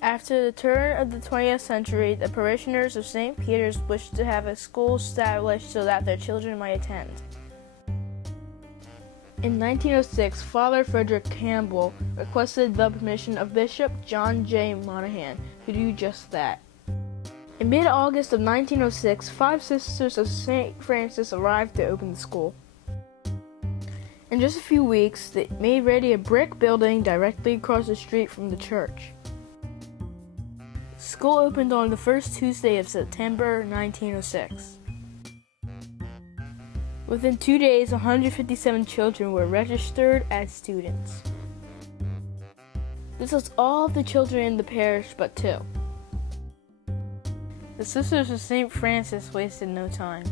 After the turn of the 20th century, the parishioners of St. Peter's wished to have a school established so that their children might attend. In 1906, Father Frederick Campbell requested the permission of Bishop John J. Monahan to do just that. In mid-August of 1906, 5 Sisters of St. Francis arrived to open the school. In just a few weeks, they made ready a brick building directly across the street from the church. School opened on the first Tuesday of September 1906. Within 2 days, 157 children were registered as students. This was all of the children in the parish but 2. The Sisters of St. Francis wasted no time.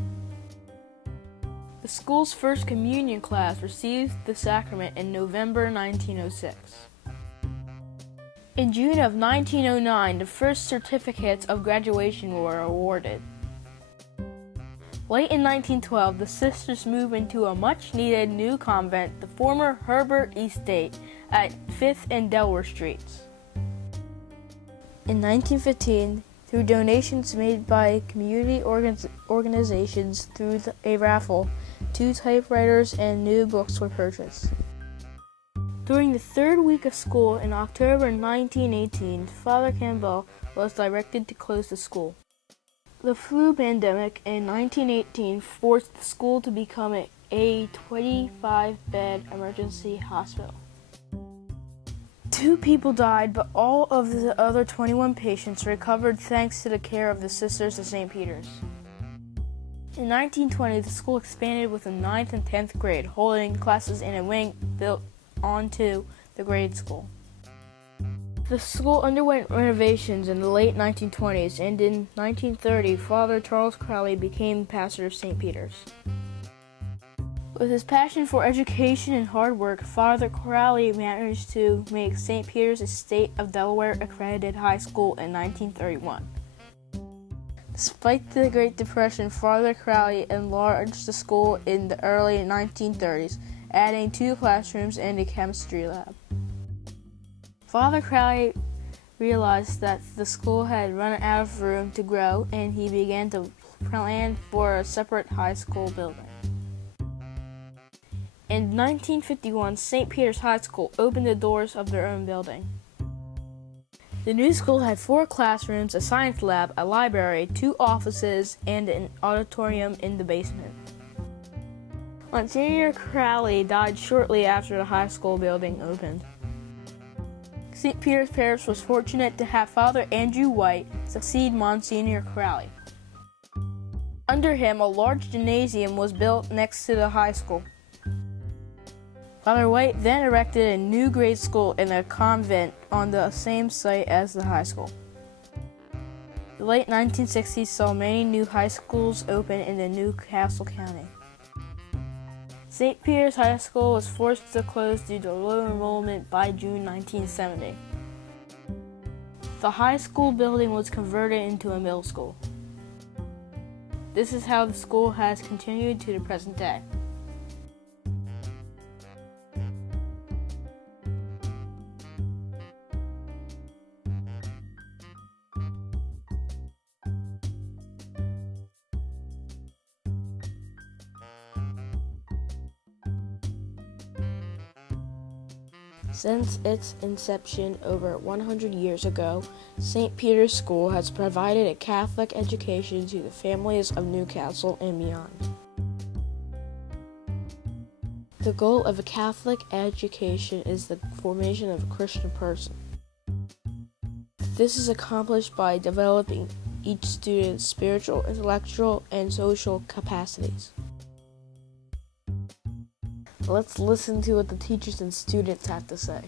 The school's first communion class received the sacrament in November 1906. In June of 1909, the first certificates of graduation were awarded. Late in 1912, the sisters moved into a much-needed new convent, the former Herbert Estate, at 5th and Delaware Streets. In 1915, through donations made by community organizations through a raffle, 2 typewriters and new books were purchased. During the 3rd week of school in October 1918, Father Campbell was directed to close the school. The flu pandemic in 1918 forced the school to become a 25-bed emergency hospital. 2 people died, but all of the other 21 patients recovered thanks to the care of the Sisters of St. Peter's. In 1920, the school expanded with the 9th and 10th grade, holding classes in a wing built onto the grade school. The school underwent renovations in the late 1920s, and in 1930, Father Charles Crowley became pastor of St. Peter's. With his passion for education and hard work, Father Crowley managed to make St. Peter's a State of Delaware accredited high school in 1931. Despite the Great Depression, Father Crowley enlarged the school in the early 1930s, adding 2 classrooms and a chemistry lab. Father Crowley realized that the school had run out of room to grow, and he began to plan for a separate high school building. In 1951, St. Peter's High School opened the doors of their own building. The new school had 4 classrooms, a science lab, a library, 2 offices, and an auditorium in the basement. Monsignor Crowley died shortly after the high school building opened. St. Peter's Parish was fortunate to have Father Andrew White succeed Monsignor Crowley. Under him, a large gymnasium was built next to the high school. Father White then erected a new grade school in a convent on the same site as the high school. The late 1960s saw many new high schools open in the new Castle County. St. Peter's High School was forced to close due to low enrollment by June 1970. The high school building was converted into a middle school. This is how the school has continued to the present day. Since its inception over 100 years ago, St. Peter's School has provided a Catholic education to the families of Newcastle and beyond. The goal of a Catholic education is the formation of a Christian person. This is accomplished by developing each student's spiritual, intellectual, and social capacities. Let's listen to what the teachers and students have to say.